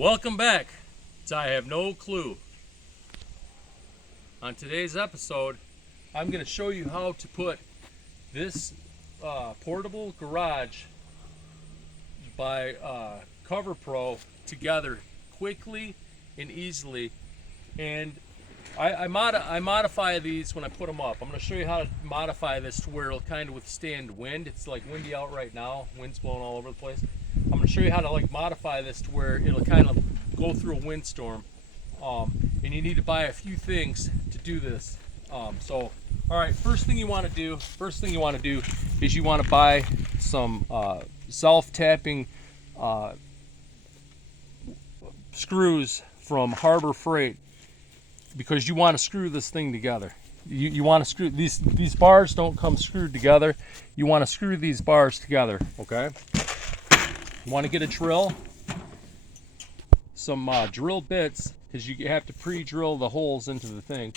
Welcome back to I Have No Clue. On today's episode, I'm going to show you how to put this portable garage by Cover Pro together quickly and easily. And I modify these when I put them up. I'm going to show you how to modify this to where it'll kind of withstand wind. It's like windy out right now. Wind's blowing all over the place. I'm going to show you how to modify this to where it'll kind of go through a windstorm. And you need to buy a few things to do this. All right, first thing you want to do is you want to buy some self-tapping screws from Harbor Freight, because you want to screw this thing together. You want to screw these bars don't come screwed together. You want to screw these bars together, okay? You want to get a drill, some drill bits, because you have to pre-drill the holes into the thing.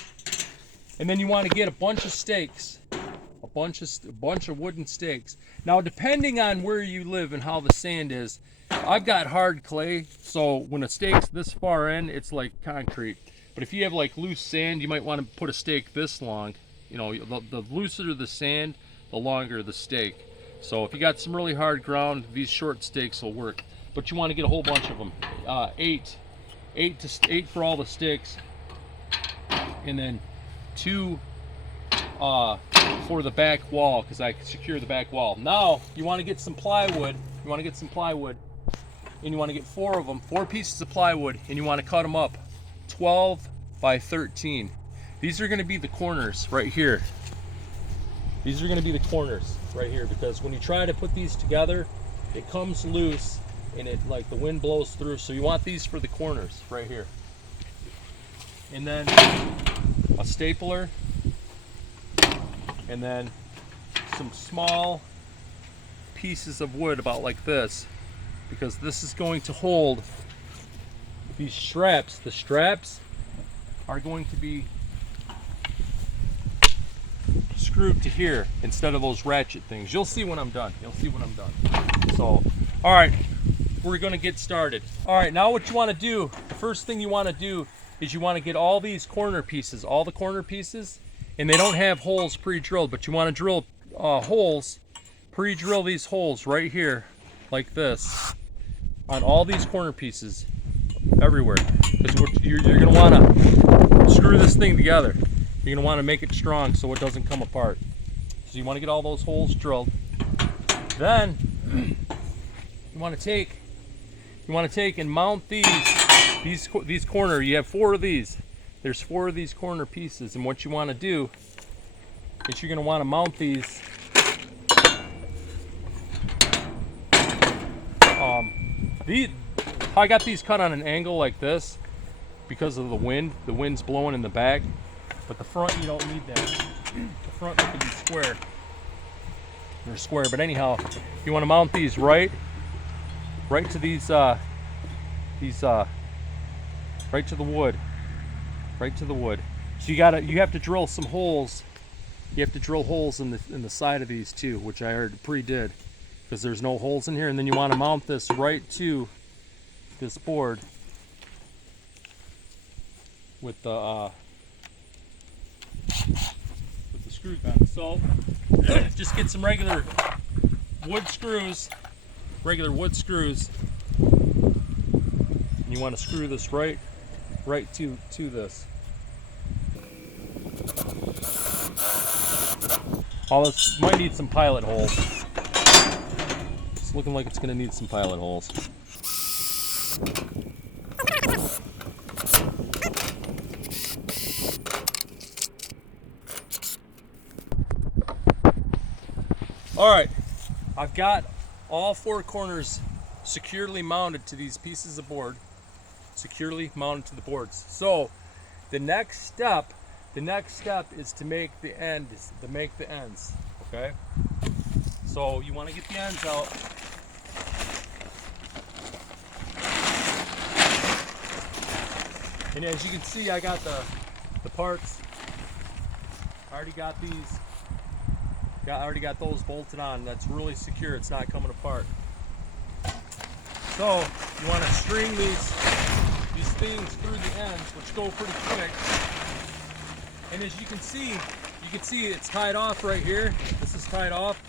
And then you want to get a bunch of stakes, a bunch of wooden stakes. Now, depending on where you live and how the sand is, I've got hard clay, so when a stake's this far in, it's like concrete. But if you have like loose sand, you might want to put a stake this long. You know, the looser the sand, the longer the stake. So if you got some really hard ground, these short stakes will work. But you want to get a whole bunch of them. Eight for all the sticks, and then 2 for the back wall, because I secure the back wall. Now you want to get some plywood. And you want to get 4 of them, 4 pieces of plywood, and you want to cut them up 12 by 13. These are going to be the corners right here. Because when you try to put these together, it comes loose and it the wind blows through. So you want these for the corners right here. And then a stapler, and then some small pieces of wood about like this, because this is going to hold these straps. The straps are going to be screwed to here instead of those ratchet things. You'll see when I'm done. So, all right, we're going to get started. All right, now what you want to do, the first thing you want to do is you want to get all these corner pieces, and they don't have holes pre-drilled, but you want to drill holes, pre-drill these holes right here like this on all these corner pieces everywhere, because you're going to want to screw this thing together. You're going to want to make it strong so it doesn't come apart. So you want to get all those holes drilled. Then you want to take and mount these corner. You have 4 of these. There's 4 of these corner pieces, and what you want to do is you're going to want to mount these I got these cut on an angle like this because of the wind. The wind's blowing in the back, but the front you don't need that. The front can be square. They're square, but anyhow, you want to mount these right to these right to the wood. So you have to drill some holes. You have to drill holes in the side of these too, which I already pre-did, because there's no holes in here. And then you want to mount this right to this board with the screw gun. So just get some regular wood screws. And you want to screw this right to this. All this might need some pilot holes. It's looking like it's going to need some pilot holes. All right, I've got all 4 corners securely mounted to these pieces of board. So the next step is to make the ends. Okay. So you want to get the ends out. And as you can see, I got the parts. I already got these. I already got those bolted on. That's really secure. It's not coming apart. So you want to string these things through the ends, which go pretty quick. And as you can see it's tied off right here. This is tied off.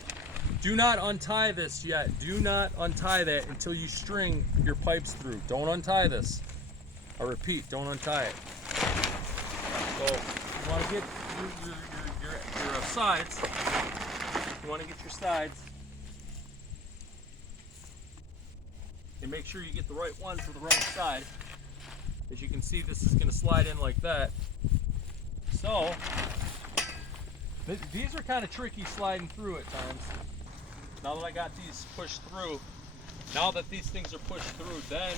Do not untie this yet. Do not untie that until you string your pipes through. Don't untie this. I repeat, don't untie it. So you want to get your sides. You want to get your sides. And make sure you get the right one for the right side. As you can see, this is going to slide in like that. So these are kind of tricky sliding through at times. Now that I got these pushed through, now that these things are pushed through, then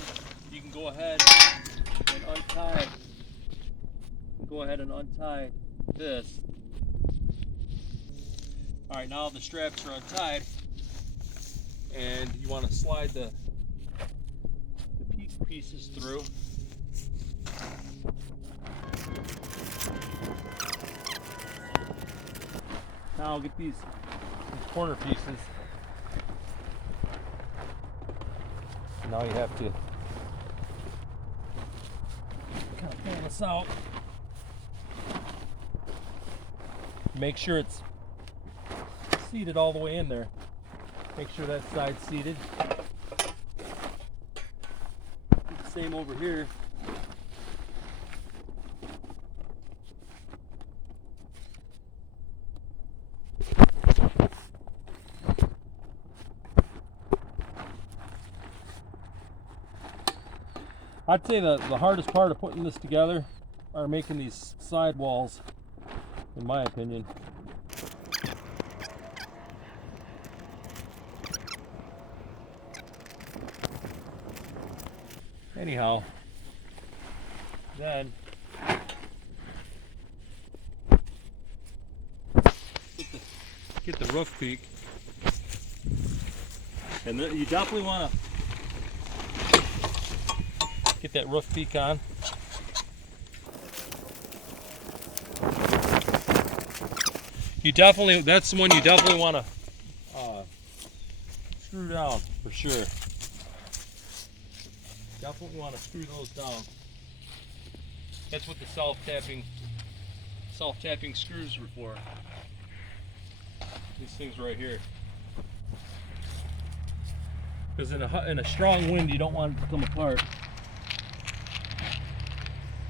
you can go ahead and untie. Go ahead and untie this. All right, now the straps are untied, and you want to slide the pieces through. Now I'll get these corner pieces. Now you have to kind of pull this out. Make sure it's seated all the way in there. Make sure that side's seated. Same over here. I'd say the hardest part of putting this together are making these side walls, in my opinion. Anyhow, then get the roof peak, and you definitely want to get that roof peak on. That's the one you definitely want to screw down for sure. Definitely want to screw those down. That's what the self-tapping screws are for. These things right here. Because in a strong wind, you don't want it to come apart.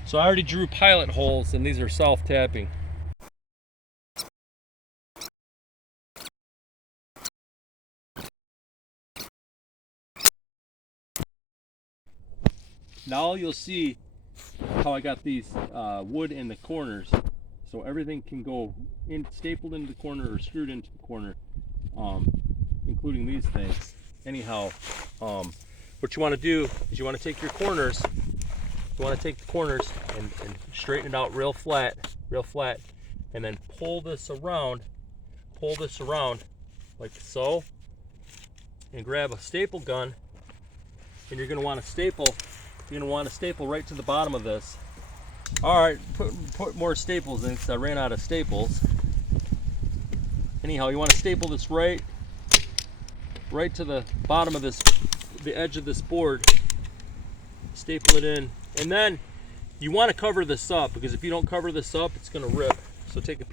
So I already drew pilot holes, and these are self-tapping. Now you'll see how I got these wood in the corners, so everything can go in, stapled into the corner or screwed into the corner, including these things. Anyhow, what you want to do is you want to take your corners. You want to take the corners and straighten it out real flat, and then pull this around like so, and grab a staple gun, and you're going to want to staple. You're going to want to staple right to the bottom of this. All right, put more staples in because I ran out of staples. Anyhow, you want to staple this right to the bottom of this, the edge of this board. Staple it in, and then you want to cover this up, because if you don't cover this up, it's going to rip. So take a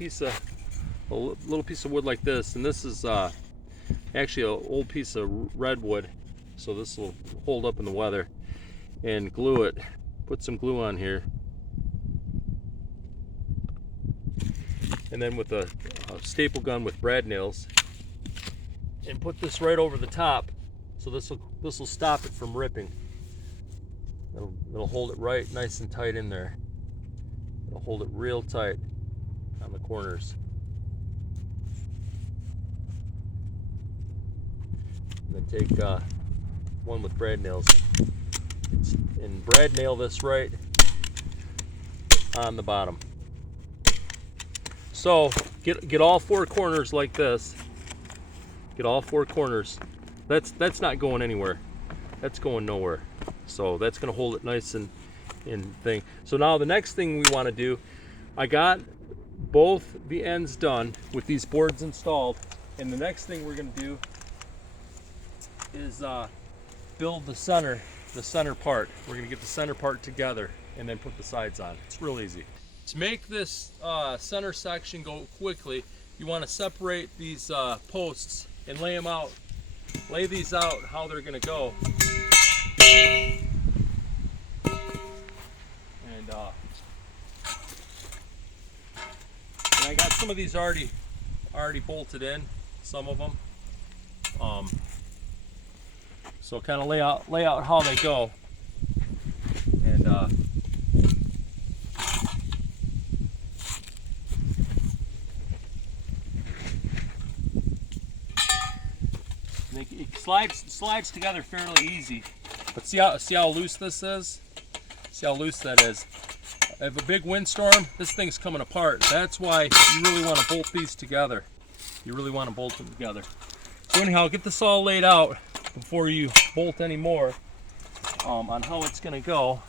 little piece of wood like this, and this is actually an old piece of redwood, so this will hold up in the weather. And glue it. Put some glue on here, and then with a staple gun with brad nails, and put this right over the top, so this will stop it from ripping. It'll hold it right nice and tight in there. It'll hold it real tight on the corners. And then take one with brad nails and brad nail this right on the bottom. So get all four corners like this. Get all four corners. That's not going anywhere. That's going nowhere. So that's going to hold it nice and thing. So now the next thing we want to do, I got both the ends done with these boards installed, and the next thing we're going to do is build the center the center part. We're gonna get the center part together and then put the sides on. It's real easy. To make this center section go quickly, you want to separate these posts and lay them out. Lay these out how they're gonna go. And I got some of these already bolted in, some of them. So kind of lay out how they go. And it slides together fairly easy. But see how loose this is? See how loose that is? If a big windstorm, this thing's coming apart. That's why you really want to bolt these together. You really want to bolt them together. So anyhow, get this all laid out before you bolt any more on how it's going to go.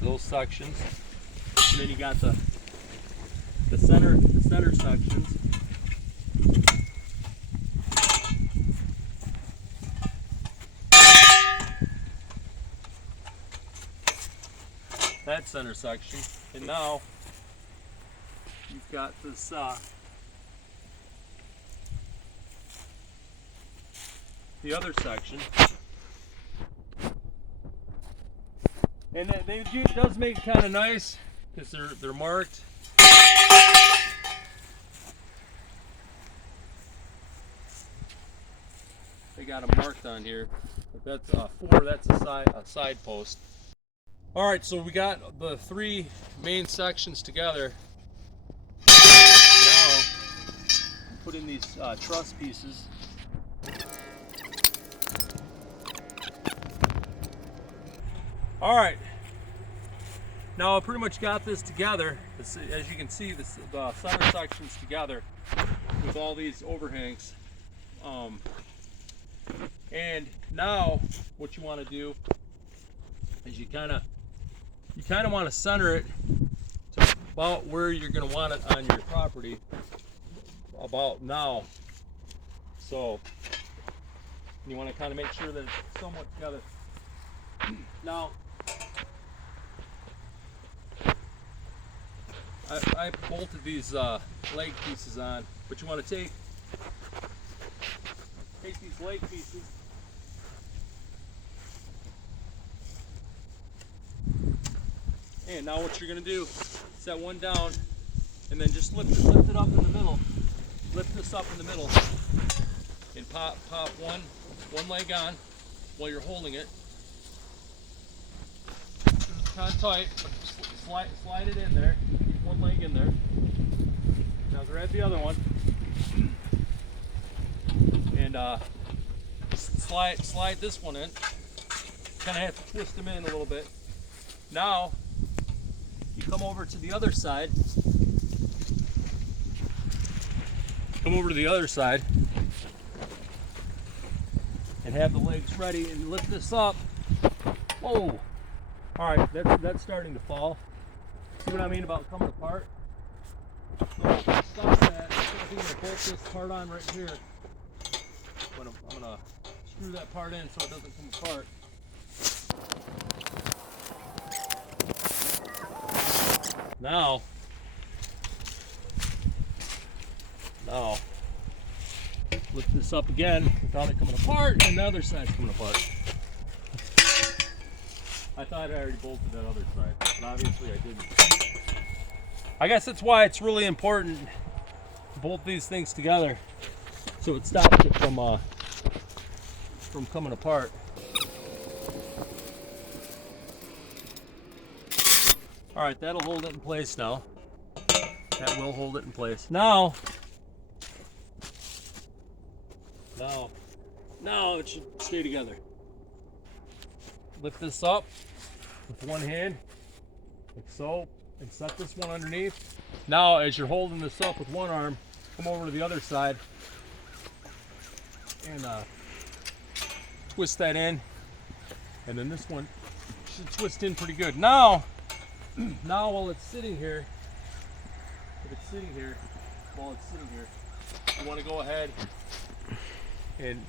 Those sections, and then you got the center sections. That center section, and now you've got this the other section. And it does make it kind of nice because they're marked. They got them marked on here. But that's 4. That's a side post. All right, so we got the 3 main sections together. Now put in these truss pieces. All right, now I pretty much got this together. As you can see, the center section's together with all these overhangs. And now what you want to do is you kind of want to center it to about where you're going to want it on your property, about now. So you want to kind of make sure that it's somewhat together. Now, I bolted these leg pieces on, but you want to take these leg pieces and now what you're going to do, set one down and then just lift it up in the middle. Lift this up in the middle and pop one leg on while you're holding it. Kind of tight, but slide it in there. Keep one leg in there. Now grab the other one and slide this one in. Kind of have to twist them in a little bit. Now you come over to the other side. Come over to the other side and have the legs ready and lift this up. Whoa! All right, that's starting to fall. See what I mean about coming apart? So stop that. I'm going to bolt this part on right here. I'm going to screw that part in so it doesn't come apart. Now, lift this up again without it coming apart, and the other side's coming apart. I thought I already bolted that other side, but obviously I didn't. I guess that's why it's really important to bolt these things together so it stops it from coming apart. All right, that'll hold it in place now. That will hold it in place. Now it should stay together. Lift this up with one hand, like so, and set this one underneath. Now, as you're holding this up with one arm, come over to the other side and twist that in, and then this one should twist in pretty good. Now while it's sitting here, you want to go ahead and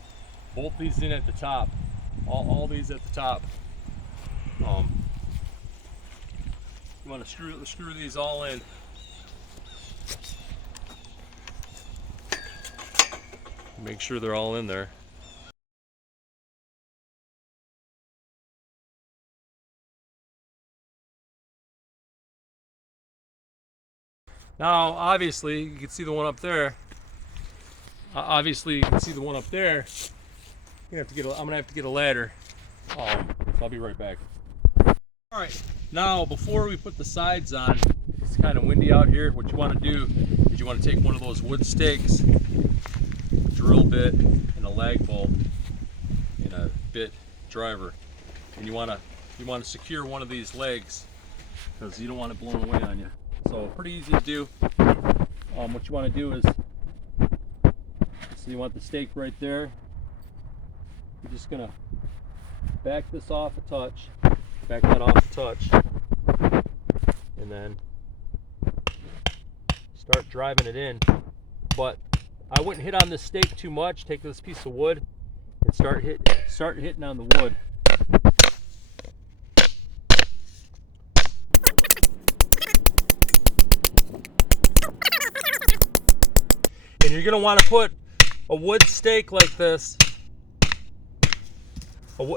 bolt these in at the top. All these at the top. You want to screw these all in. Make sure they're all in there. Now, obviously, you can see the one up there. I'm gonna have to get a ladder. So I'll be right back. All right. Now, before we put the sides on, it's kind of windy out here. What you want to do is you want to take one of those wood stakes, drill bit, and a lag bolt, and a bit driver, and you want to secure one of these legs because you don't want it blown away on you. So pretty easy to do. What you want to do is, so you want the stake right there. You're just gonna back this off a touch, back that off a touch, and then start driving it in. But I wouldn't hit on this stake too much. Take this piece of wood and start hitting on the wood. And you're gonna want to put a wood stake like this.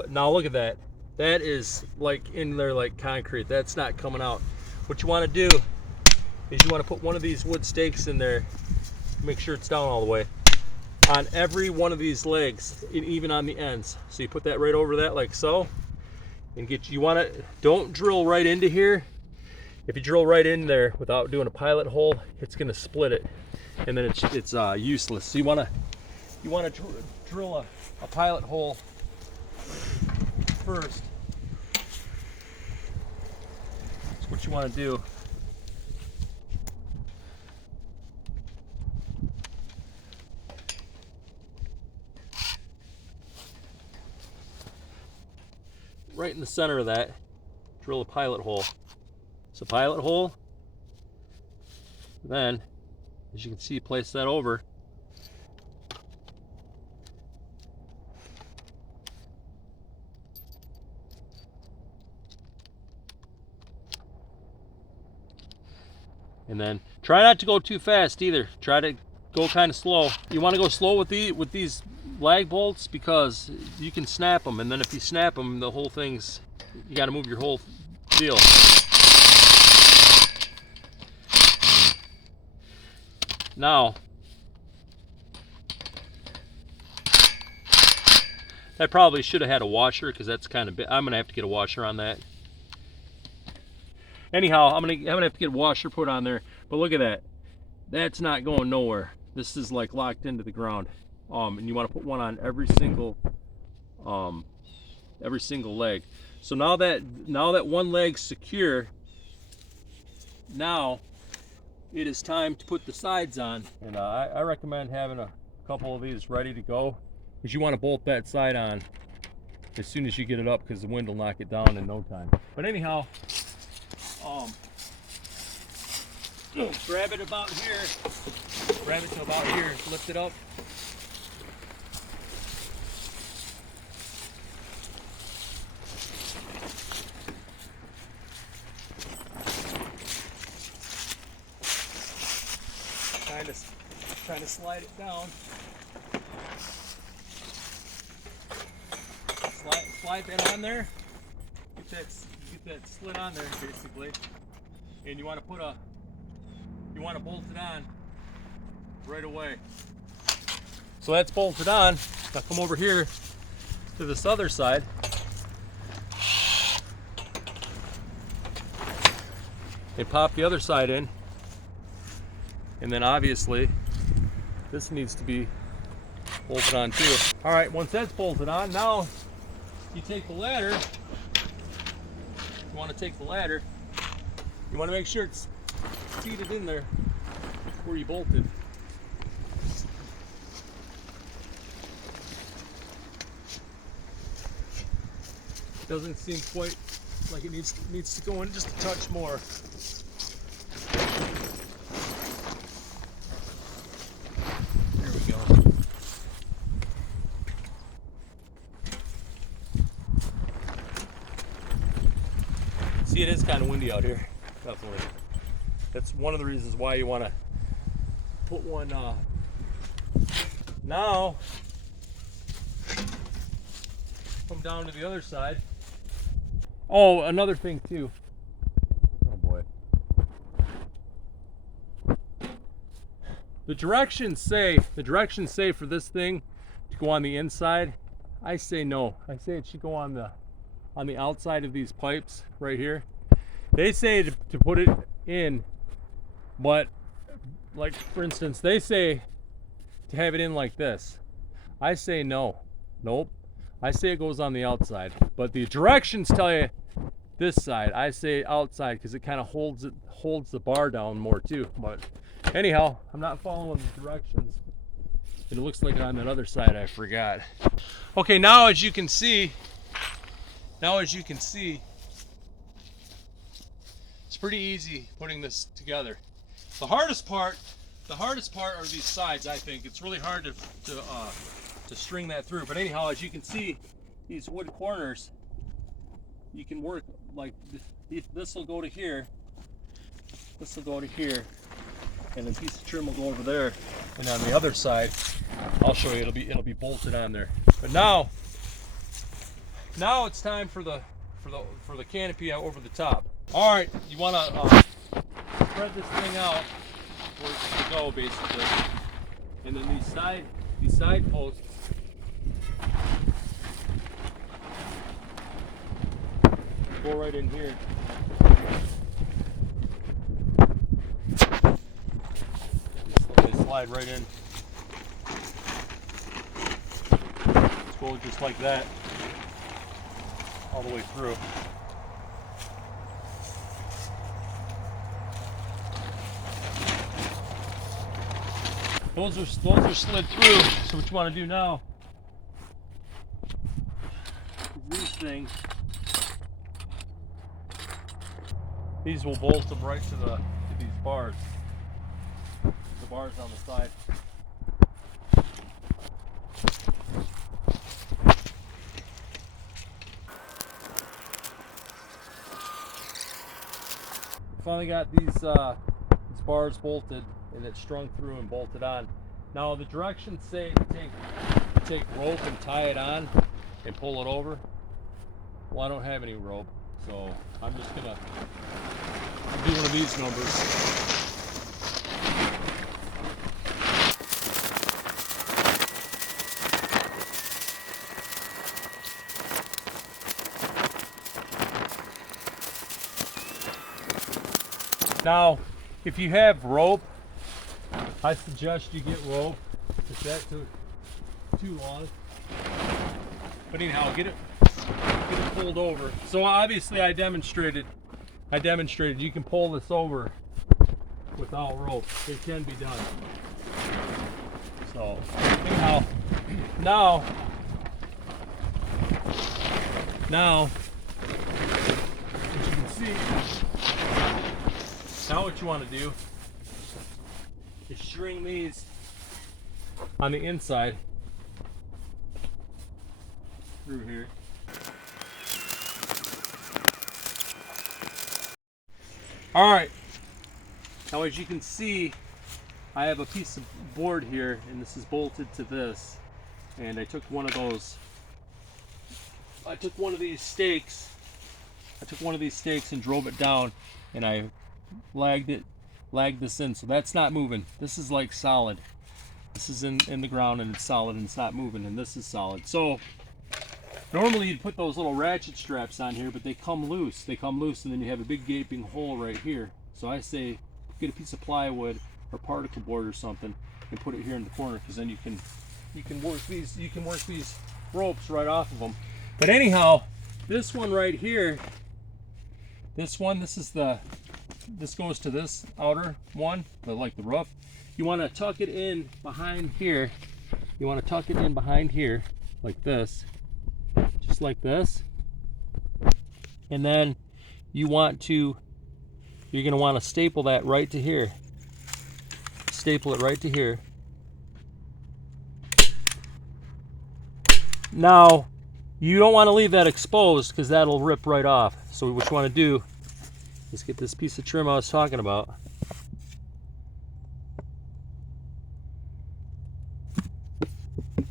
Now look at that. That is like in there like concrete. That's not coming out. What you want to do is you want to put one of these wood stakes in there. Make sure it's down all the way on every one of these legs, and even on the ends. So you put that right over that like so, and don't drill right into here. If you drill right in there without doing a pilot hole, it's gonna split it, and then it's useless. So you want to drill a pilot hole first. That's what you want to do. Right in the center of that, drill a pilot hole. It's a pilot hole. Then, as you can see, place that over. And then try not to go too fast either. Try to go kind of slow. You want to go slow with these lag bolts because you can snap them, and then if you snap them, the whole thing's, you got to move your whole deal. Now, that probably should have had a washer because that's kind of big. I'm gonna have to get a washer on that. Anyhow, I'm gonna have to get a washer put on there. But look at that. That's not going nowhere. This is like locked into the ground. And you want to put one on every single leg. So now that one leg's secure, now it is time to put the sides on. And I recommend having a couple of these ready to go, because you want to bolt that side on as soon as you get it up, because the wind will knock it down in no time. But anyhow, grab it about here, grab it to about here, lift it up. Trying to slide it down. Slide that on there. Get that slit on there basically, and you want to bolt it on right away. So that's bolted on. Now come over here to this other side. And pop the other side in. And then obviously this needs to be bolted on too. All right, once that's bolted on, now you take the ladder. You want to take the ladder. You want to make sure it's seated in there where you bolted. Doesn't seem quite like it needs to go in just a touch more. There we go. See, it is kind of windy out here. Definitely. That's one of the reasons why you want to put one now. Come down to the other side. Oh, another thing too. Oh boy. The directions say for this thing to go on the inside. I say no. I say it should go on the outside of these pipes right here. They say to put it in, but like for instance, they say to have it in like this. I say no. Nope. I say it goes on the outside, but the directions tell you this side. I say outside because it kind of holds the bar down more too. But anyhow, I'm not following the directions. It looks like on that other side I forgot. Okay, now as you can see, it's pretty easy putting this together. The hardest part are these sides. I think it's really hard to string that through. But anyhow, as you can see, these wood corners, you can work like this will go to here, this will go to here, and a piece of trim will go over there. And on the other side, I'll show you, it'll be bolted on there. But now it's time for the canopy over the top. All right, you want to spread this thing out where it's going to go basically, and then these side posts. Go right in here. They slide right in. Let's go just like that, all the way through. Those are slid through. So what you want to do now is these things. These will bolt them right to these bars. The bars on the side. Finally got these bars bolted, and it's strung through and bolted on. Now the directions say to take rope and tie it on and pull it over. Well, I don't have any rope, so I'm just gonna do one of these numbers. Now, if you have rope, I suggest you get rope if that took too long. But anyhow, get it pulled over. So obviously I demonstrated you can pull this over without rope. It can be done. So anyhow, now as you can see, now what you want to do is string these on the inside through here. All right, now as you can see, I have a piece of board here, and this is bolted to this, and I took one of these stakes and drove it down, and I lagged this in, so that's not moving. This is like solid. This is in the ground and it's solid and it's not moving, and this is solid. So normally you'd put those little ratchet straps on here, but they come loose, and then you have a big gaping hole right here. So I say get a piece of plywood or particle board or something and put it here in the corner, because then you can work these ropes right off of them. But anyhow, this one right here, this goes to this outer one, like the roof. You want to tuck it in behind here. Like this, just like this. And then you're going to want to staple that right to here. Staple it right to here. Now, you don't want to leave that exposed because that'll rip right off. So what you want to do is get this piece of trim I was talking about.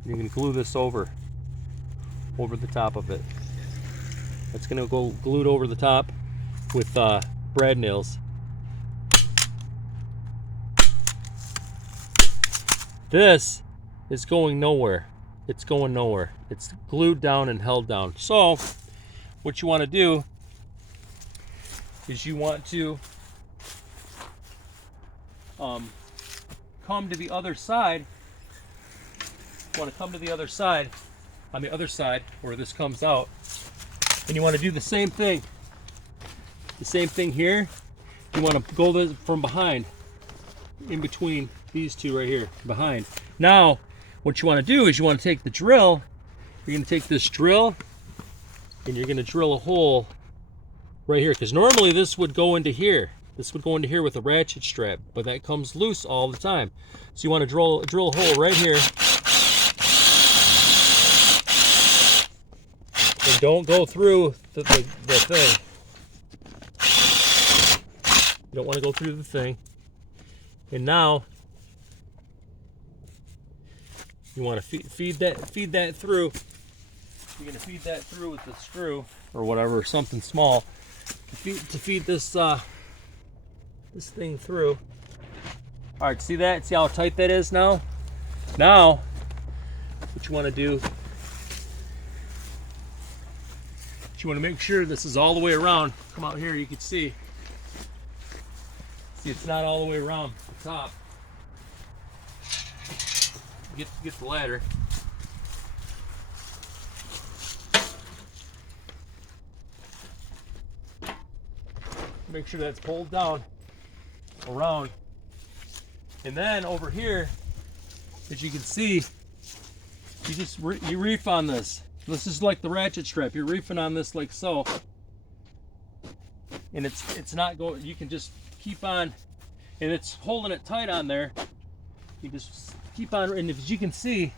You can glue this over the top of it. It's going to go glued over the top with brad nails. This is going nowhere. It's going nowhere. It's glued down and held down. So what you want to do is you want to come to the other side. You want to come to the other side, on the other side where this comes out, and you want to do the same thing. The same thing here. You want to go from behind, in between these two right here, behind. Now, what you want to do is you want to take the drill. You're going to take this drill, and you're going to drill a hole right here, because normally this would go into here. This would go into here with a ratchet strap, but that comes loose all the time. So you want to drill a hole right here. And don't go through the thing. You don't want to go through the thing. And now you want to feed that through. You're going to feed that through with the screw or whatever, something small, to feed this this thing through. All right, see that? See how tight that is now? Now, what you want to do, you want to make sure this is all the way around. Come out here, you can see. See, it's not all the way around the top. Get the ladder. Make sure that's pulled down around. And then over here, as you can see, you reef on this. This is like the ratchet strap. You're reefing on this like so. And it's not going, you can just keep on, and it's holding it tight on there. You just keep on, and as you can see,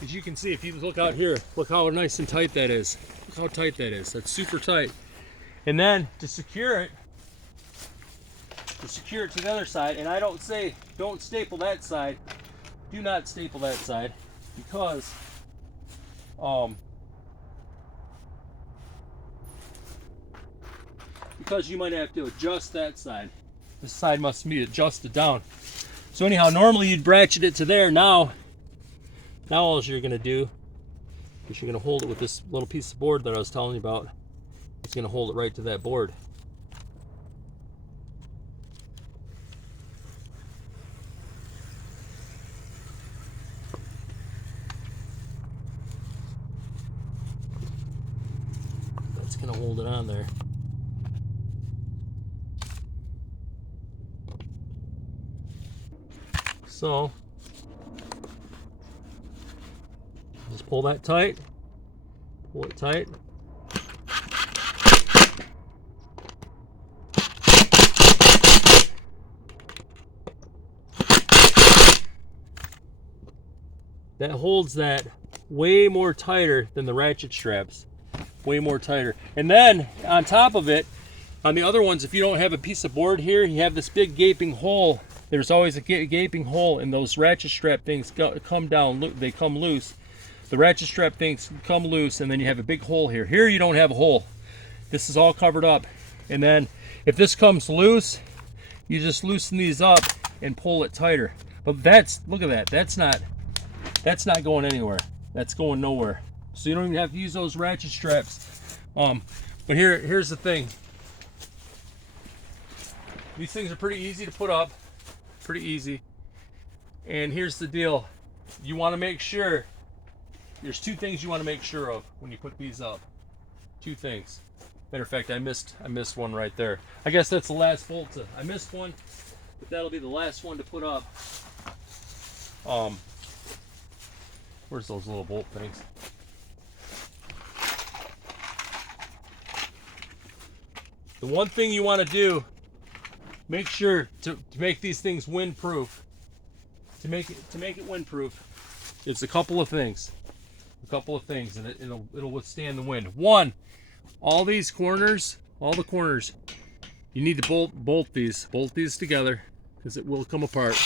if you look out here, look how nice and tight that is. Look how tight that is. That's super tight. And then to secure it to the other side, and I don't say don't staple that side. Do not staple that side, because you might have to adjust that side. This side must be adjusted down. So anyhow, normally you'd ratchet it to there. Now all you're going to do is you're going to hold it with this little piece of board that I was telling you about. It's going to hold it right to that board. That's going to hold it on there. So just pull that tight, pull it tight. That holds that way more tighter than the ratchet straps, way more tighter. And then on top of it, on the other ones, if you don't have a piece of board here, you have this big gaping hole. There's always a gaping hole, and those ratchet strap things come down, they come loose. The ratchet strap things come loose, and then you have a big hole here. Here you don't have a hole. This is all covered up. And then if this comes loose, you just loosen these up and pull it tighter. But look at that, that's not going anywhere. That's going nowhere. So you don't even have to use those ratchet straps. But here's the thing. These things are pretty easy to put up. Pretty easy. And here's the deal. You want to make sure, there's two things you want to make sure of when you put these up. Two things. Matter of fact, I missed one right there. I guess that's the last bolt. I missed one, but that'll be the last one to put up. Where's those little bolt things? The one thing you want to do, make sure to make these things windproof. To make it windproof, it's a couple of things. And it'll withstand the wind. One, all these corners, all the corners, you need to bolt these together because it will come apart.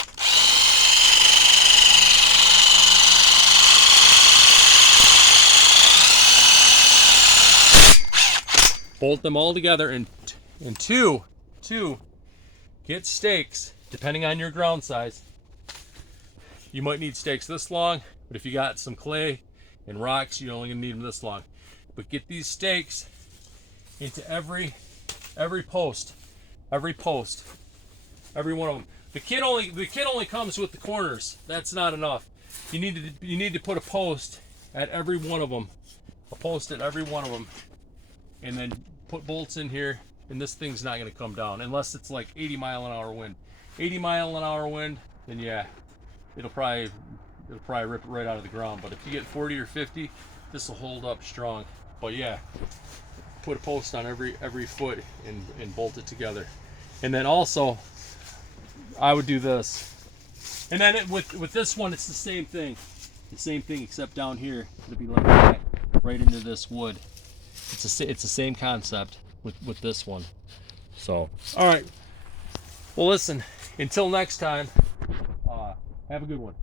Bolt them all together, and two, get stakes. Depending on your ground size, you might need stakes this long, but if you got some clay and rocks, you're only gonna need them this long. But get these stakes into every post, every one of them. The kit only comes with the corners. That's not enough. You need to put a post at every one of them, and then put bolts in here. And this thing's not going to come down unless it's like 80-mile-an-hour wind. 80-mile-an-hour wind, then yeah, it'll probably rip it right out of the ground. But if you get 40 or 50, this will hold up strong. But yeah, put a post on every foot and bolt it together. And then also, I would do this. And then with this one, it's the same thing. Except down here, it'll be like right into this wood. It's the same concept with this one. So, all right. Well, listen. Until next time. Have a good one.